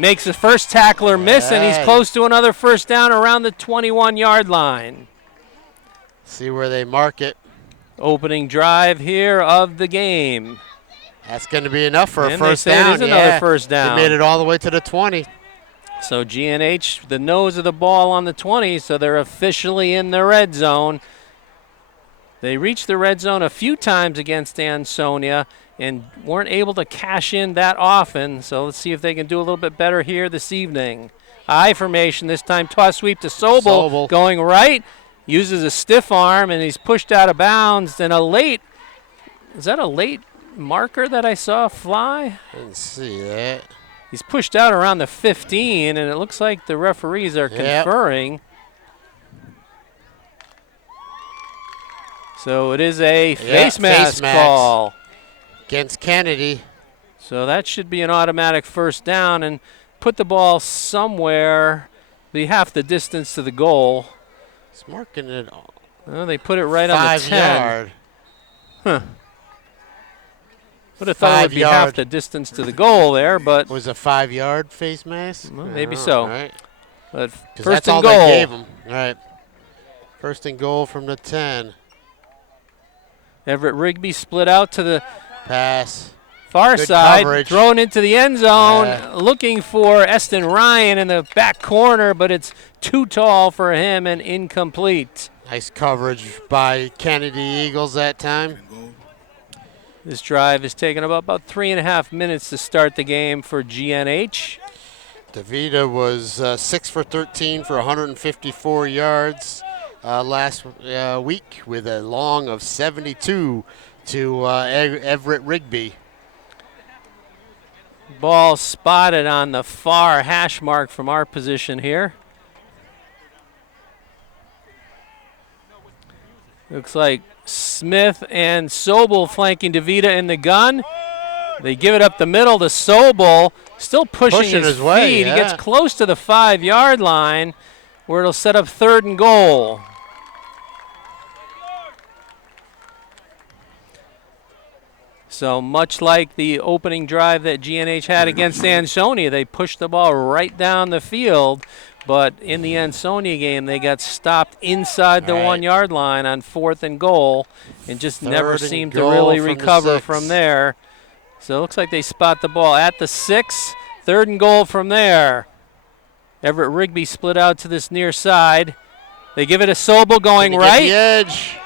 makes the first tackler miss, and he's close to another first down around the 21-yard line. See where they mark it. Opening drive here of the game. That's going to be enough for a and first they say down. It is another first down. They made it all the way to the 20. So GNH, the nose of the ball on the 20, so they're officially in the red zone. They reached the red zone a few times against Ansonia and weren't able to cash in that often. So let's see if they can do a little bit better here this evening. I formation this time, toss sweep to Sobel. Going right, uses a stiff arm, and he's pushed out of bounds. And is that a late marker that I saw fly? I didn't see that. He's pushed out around the 15, and it looks like the referees are conferring. So it is a face mask call against Kennedy. So that should be an automatic first down and put the ball somewhere, be half the distance to the goal. It's marking it all. Well, they put it right on the 10. 5 yard. Huh. Would have thought it would be half the distance to the goal there, but was a 5 yard face mask? Well, maybe so. Right. But first that's and all goal. They gave them. Right. First and goal from the 10. Everett Rigby split out to the pass. Far Good side, coverage. Thrown into the end zone, looking for Eston Ryan in the back corner, but it's too tall for him and incomplete. Nice coverage by Kennedy Eagles that time. This drive has taken about 3.5 minutes to start the game for GNH. DeVita was 6 for 13 for 154 yards last week with a long of 72 to Everett Rigby. Ball spotted on the far hash mark from our position here. Looks like Smith and Sobel flanking DeVita in the gun. They give it up the middle to Sobel, still pushing his feet. Way, He gets close to the 5-yard line where it'll set up 3rd and goal. So much like the opening drive that GNH had against Ansonia, they pushed the ball right down the field. But in the Ansonia game, they got stopped inside the 1-yard line on 4th and goal and just never seemed to really recover from there. So it looks like they spot the ball at the 6, 3rd and goal from there. Everett Rigby split out to this near side. They give it to Sobel going right. The edge.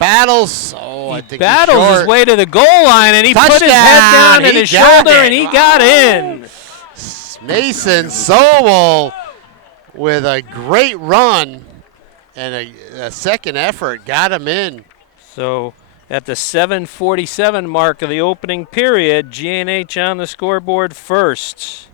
Battles. Oh, I think battles his way to the goal line, and he put his head down and his shoulder, and he got in. Mason Sobel with a great run and a second effort got him in. So at the 7:47 mark of the opening period, GNH on the scoreboard first.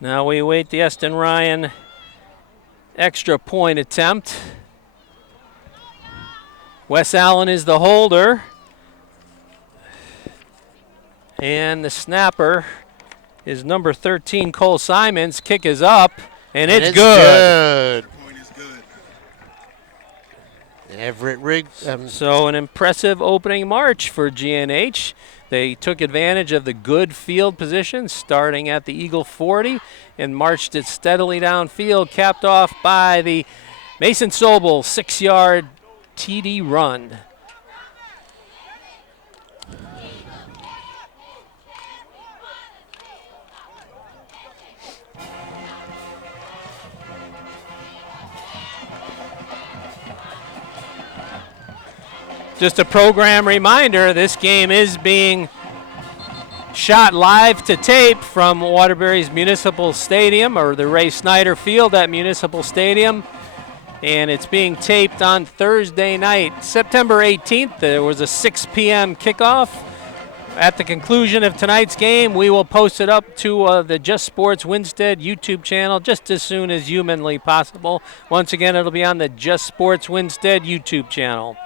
Now we await the Eston Ryan extra point attempt. Wes Allen is the holder. And the snapper is number 13, Cole Simons. Kick is up, and it's good. Point is good. Everett Rigby. So an impressive opening march for GNH. They took advantage of the good field position, starting at the Eagle 40, and marched it steadily downfield, capped off by the Mason Sobel 6-yard TD run. Just a program reminder, this game is being shot live to tape from Waterbury's Municipal Stadium, or the Ray Snyder Field at Municipal Stadium. And it's being taped on Thursday night, September 18th. There was a 6 p.m. kickoff. At the conclusion of tonight's game, we will post it up to the Just Sports Winstead YouTube channel just as soon as humanly possible. Once again, it'll be on the Just Sports Winstead YouTube channel.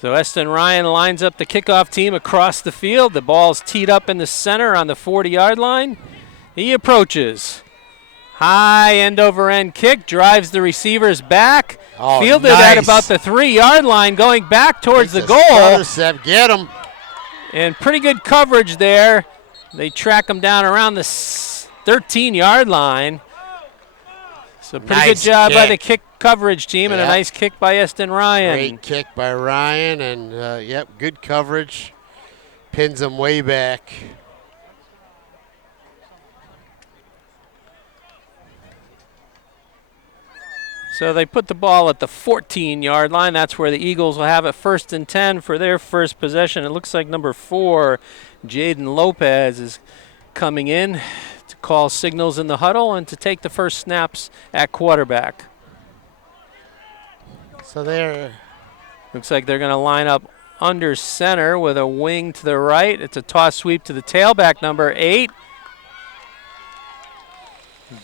So Eston Ryan lines up the kickoff team across the field. The ball's teed up in the center on the 40-yard line. He approaches. High end-over-end kick, drives the receivers back. Oh, Fielded nice. at about the 3-yard line, going back towards the goal. Get him. And pretty good coverage there. They track him down around the 13-yard line. So pretty good job by the kick coverage team, and a nice kick by Eston Ryan. Great kick by Ryan, and yep, good coverage. Pins him way back. So they put the ball at the 14-yard line. That's where the Eagles will have it 1st and 10 for their first possession. It looks like number 4, Jaden Lopez, is coming in to call signals in the huddle and to take the first snaps at quarterback. So there. Looks like they're going to line up under center with a wing to the right. It's a toss sweep to the tailback, number 8.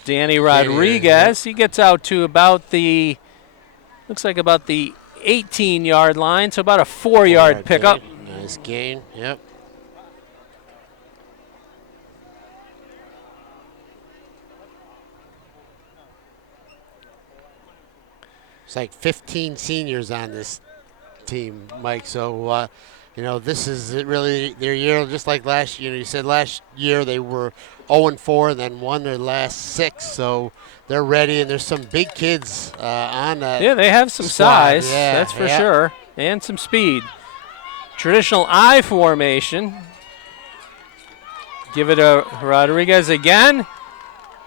Danny Rodriguez, he gets out to about the, looks like about the 18-yard line, so about a 4-yard pickup. Nice gain, yep. It's like 15 seniors on this team, Mike, so you know, this is really their year, just like last year. You said last year they were 0-4 and then won their last 6, so they're ready, and there's some big kids on that. Yeah, they have some squad. size, that's for sure, and some speed. Traditional I formation. Give it to Rodriguez again.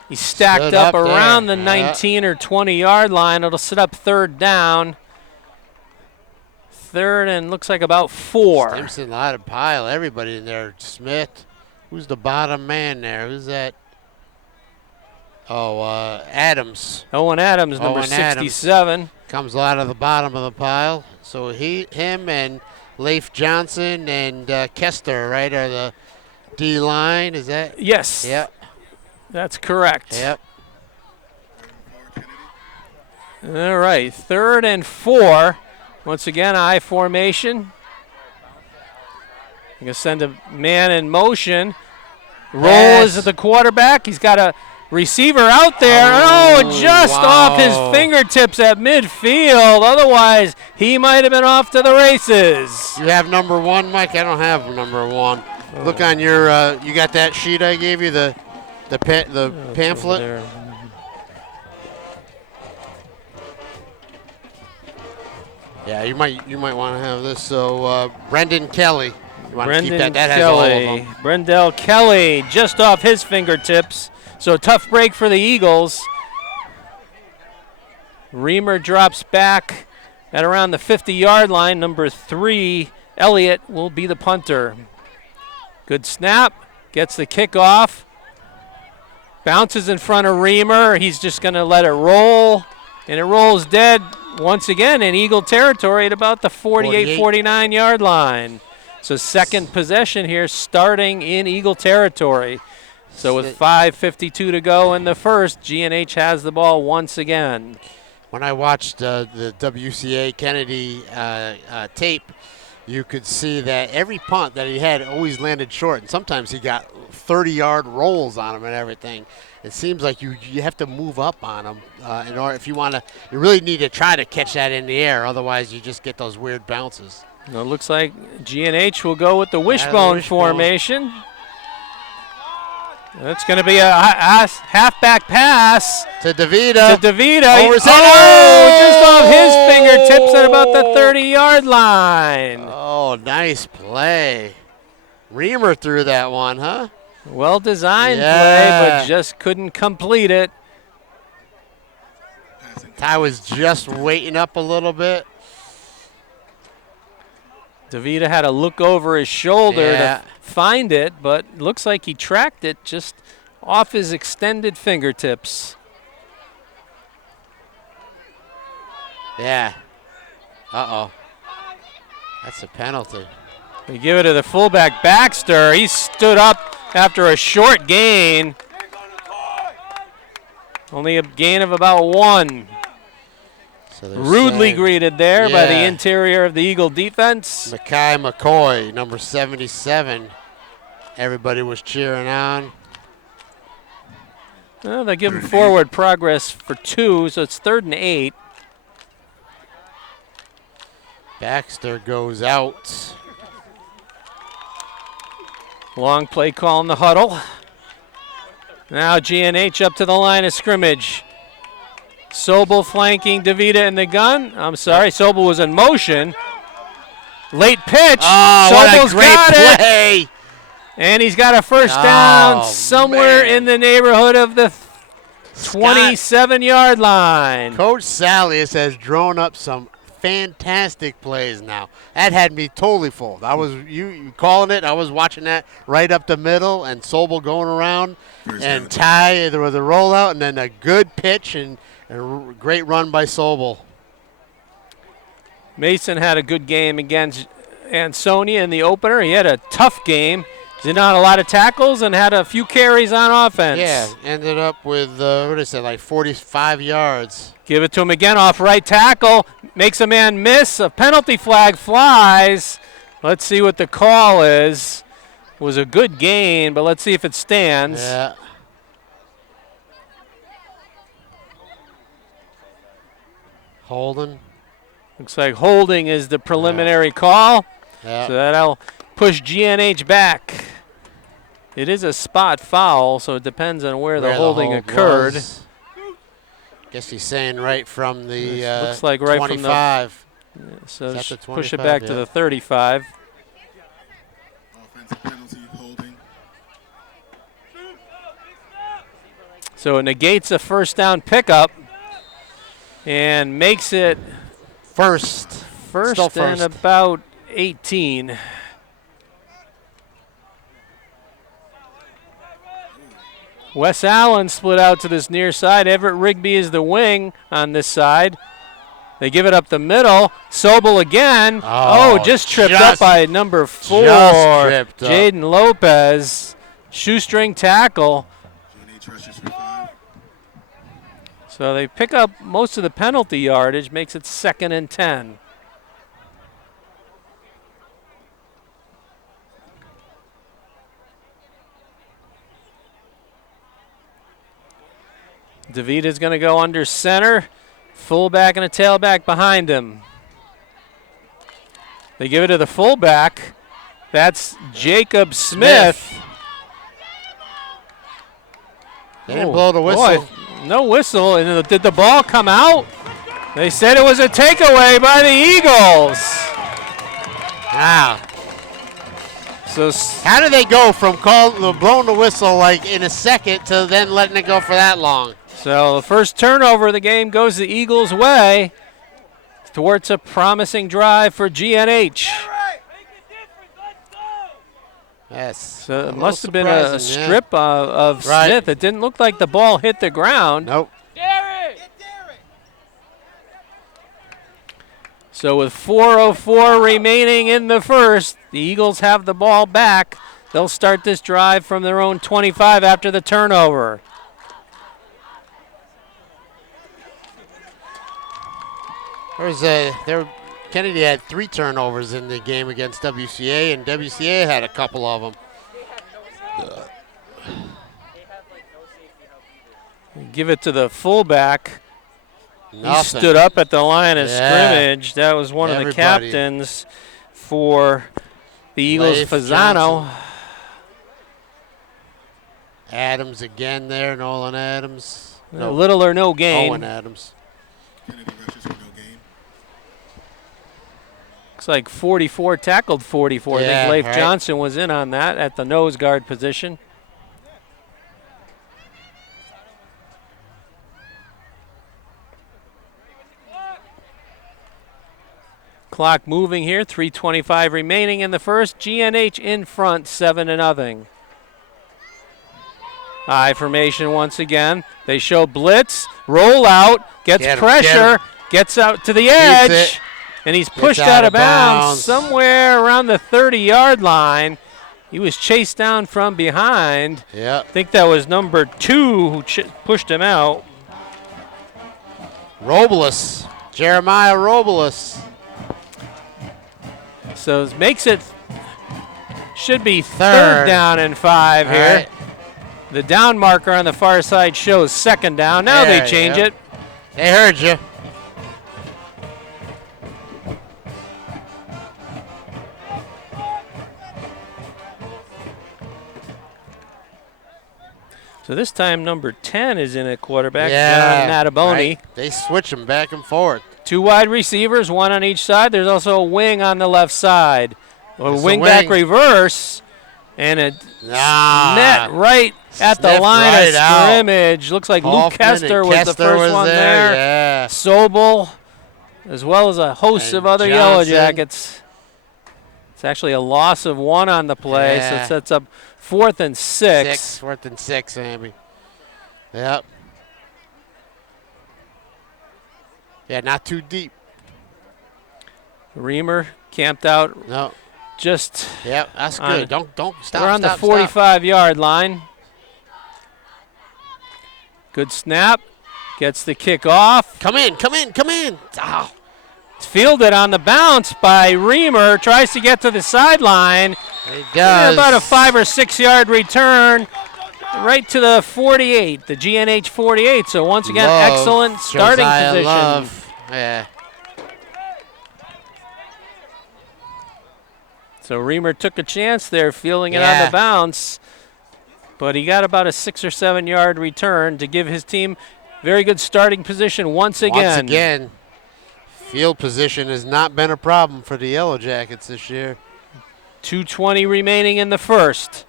He's stacked up around the 19 or 20-yard line. It'll set up 3rd down. 3rd and looks like about 4. Stimson, a lot of pile. Everybody in there. Smith. Who's the bottom man there? Who's that? Oh, Adams. Owen Adams, number 67. Adams comes out of the bottom of the pile. So him and Leif Johnson and Kester, right, are the D-line. Is that? Yes. Yep. That's correct. Yep. All right, 3rd and 4. Once again, I formation. You're going to send a man in motion. Roll is at the quarterback. He's got a receiver out there. Just off his fingertips at midfield. Otherwise, he might have been off to the races. You have number 1, Mike? I don't have number 1. Look on your, you got that sheet I gave you, the pamphlet? Yeah, you might want to have this. So Brendan Kelly, you want to keep that? That has all of them. Brendell Kelly, just off his fingertips. So a tough break for the Eagles. Reamer drops back at around the 50-yard line. Number 3, Elliott, will be the punter. Good snap, gets the kickoff. Bounces in front of Reamer. He's just going to let it roll, and it rolls dead once again in Eagle territory at about the 48, 49-yard line. So second possession here starting in Eagle territory. So with 5:52 to go in the first, GNH has the ball once again. When I watched the WCA Kennedy tape, you could see that every punt that he had always landed short, and sometimes he got 30-yard rolls on him and everything. It seems like you have to move up on him in order, if you want to. You really need to try to catch that in the air, otherwise you just get those weird bounces. Well, it looks like GNH will go with the wishbone formation. That's going to be a halfback pass to DeVita. Just off his fingertips at about the 30-yard line. Oh, nice play. Reamer threw that one, huh? Well-designed play, but just couldn't complete it. Ty was just waiting up a little bit. DeVita had to look over his shoulder to find it, but looks like he tracked it just off his extended fingertips. Yeah. Uh-oh. That's a penalty. They give it to the fullback, Baxter. He stood up after a short gain. Only a gain of about 1. So rudely greeted there by the interior of the Eagle defense. Mackay McCoy, number 77. Everybody was cheering on. Well, they give him forward progress for 2, so it's 3rd and 8. Baxter goes out. Long play call in the huddle. Now GNH up to the line of scrimmage. Sobel flanking DeVita in the gun. I'm sorry, Sobel was in motion. Late pitch. Oh, Sobel's what a got great play. it. And he's got a first down somewhere in the neighborhood of the 27-yard line. Coach Salius has drawn up some fantastic plays now. That had me totally fooled. I was you calling it. I was watching that right up the middle, and Sobel going around, and Ty there was a rollout, and then a good pitch and a great run by Sobel. Mason had a good game against Ansonia in the opener. He had a tough game. Did on a lot of tackles and had a few carries on offense. Yeah, ended up with, what is it, like 45 yards. Give it to him again off right tackle. Makes a man miss. A penalty flag flies. Let's see what the call is. It was a good gain, but let's see if it stands. Yeah. Holding. Looks like holding is the preliminary call. Yeah. So that'll push GNH back. It is a spot foul, so it depends on where the holding occurred. Guess he's saying right from the looks like right 25. From the, so the push it back to the 35. Offensive penalty, holding. So it negates a first down pickup and makes it first and about 18. Wes Allen split out to this near side. Everett Rigby is the wing on this side. They give it up the middle. Sobel again. Just tripped up by number 4, Jaden Lopez. Shoestring tackle. So they pick up most of the penalty yardage, makes it 2nd and 10. DeVita's going to go under center. Fullback and a tailback behind him. They give it to the fullback. That's Jacob Smith. They didn't blow the whistle. Boy, no whistle. And did the ball come out? They said it was a takeaway by the Eagles. Wow. So how do they go from blowing the whistle like in a second to then letting it go for that long? So the first turnover of the game goes the Eagles' way towards a promising drive for GNH. Yes. So it must have been a strip of Smith. It didn't look like the ball hit the ground. Nope. So with 4:04 remaining in the first, the Eagles have the ball back. They'll start this drive from their own 25 after the turnover. Kennedy had 3 turnovers in the game against WCA, and WCA had a couple of them. Give it to the fullback. Nothing. He stood up at the line of scrimmage. That was one of the captains for the Eagles, Fasano. Adams again there, Nolan Adams. No, little or no gain. Owen Adams. Looks like 44 tackled 44. I think Leif Johnson was in on that at the nose guard position. Clock moving here, 3:25 remaining in the first. GNH in front, 7-0. High formation once again. They show blitz, roll out, gets pressure, gets out to the edge, and he's pushed out of bounds somewhere around the 30-yard line. He was chased down from behind. Yeah. I think that was number 2 who pushed him out. Robles, Jeremiah Robles. So it makes it, should be 3rd down and 5 here. Right. The down marker on the far side shows second down. Now they change it. They heard you. So this time number 10 is in at quarterback, Yeah, John Nataboni. right. They switch them back and forth. 2 wide receivers, 1 on each side. There's also a wing on the left side. A wing back reverse, and a net right at the line of scrimmage. Looks like Luke Kester was the first one there. Yeah. Sobel, as well as a host of other Yellow Jackets. It's actually a loss of 1 on the play, so it sets up 4th and 6. 4th and 6, Amy. Yep. Yeah, not too deep. Reamer camped out. No. Just. Yep, that's good. Don't stop. We're on the 45-yard line. Good snap. Gets the kick off. Come in. Oh. It's fielded on the bounce by Reamer. Tries to get to the sideline. He does. About a 5 or 6 yard return. Right to the 48, the GNH 48. So once again, excellent starting position. Love. Yeah. So Reamer took a chance there, fielding it on the bounce. But he got about a 6 or 7 yard return to give his team very good starting position once again. Once again, field position has not been a problem for the Yellow Jackets this year. 2:20 remaining in the first.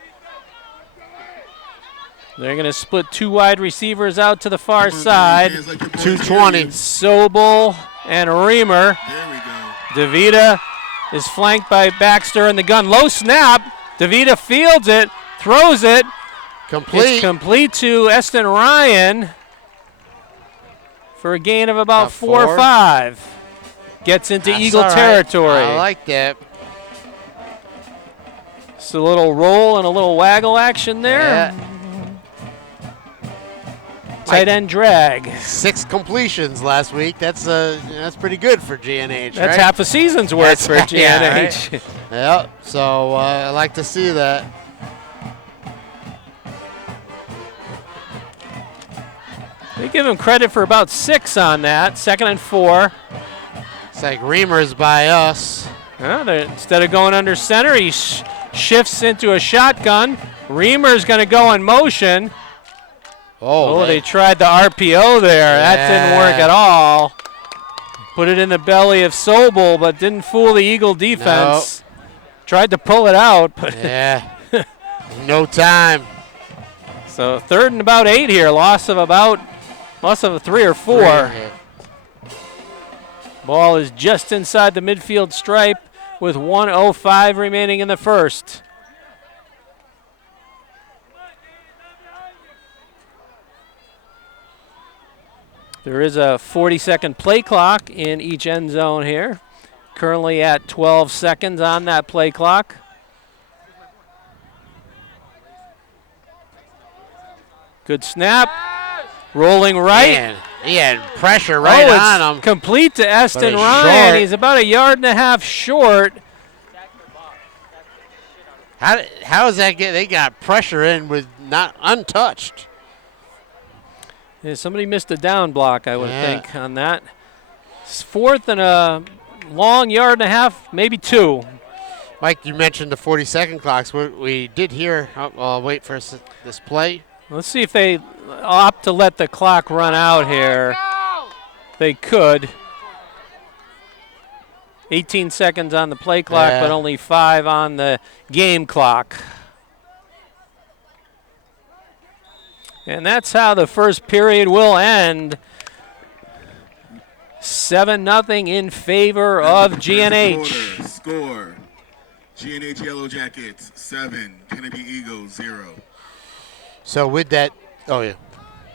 They're going to split 2 wide receivers out to the far side. 2:20. Sobel and Reamer. There we go. DeVita is flanked by Baxter in the gun. Low snap. DeVita fields it, throws it. Complete. It's complete to Eston Ryan for a gain of about 4 or 5. Gets into Eagle territory. I like that. It's a little roll and a little waggle action there. Yeah. Tight end drag. 6 completions last week. That's pretty good for GNH. That's right? half a season's worth for GNH. Yeah, right? Yep. So I like to see that. They give him credit for about 6 on that. 2nd and 4. It's like Reamer's by us. Instead of going under center, he shifts into a shotgun. Reamer's going to go in motion. Oh, they tried the RPO there. Yeah. That didn't work at all. Put it in the belly of Sobel, but didn't fool the Eagle defense. Nope. Tried to pull it out, but no time. So 3rd and about 8 here. Loss of 3 or 4. Ball is just inside the midfield stripe with 1:05 remaining in the first. There is a 40-second play clock in each end zone here. Currently at 12 seconds on that play clock. Good snap. Rolling right. Man, he had pressure right on him. Complete to Eston Ryan. He's about 1.5 yards short. How does that get? They got pressure in with not untouched. Yeah, somebody missed a down block, I would think, on that. It's 4th and a long 1.5 yards, maybe 2. Mike, you mentioned the 40-second clocks. We did hear. I'll wait for this play. Let's see if they opt to let the clock run out here. They could. 18 seconds on the play clock, but only 5 on the game clock. And that's how the first period will end. 7-0 in favor of GNH. Score. GNH Yellow Jackets 7, Kennedy Eagles 0. So with that,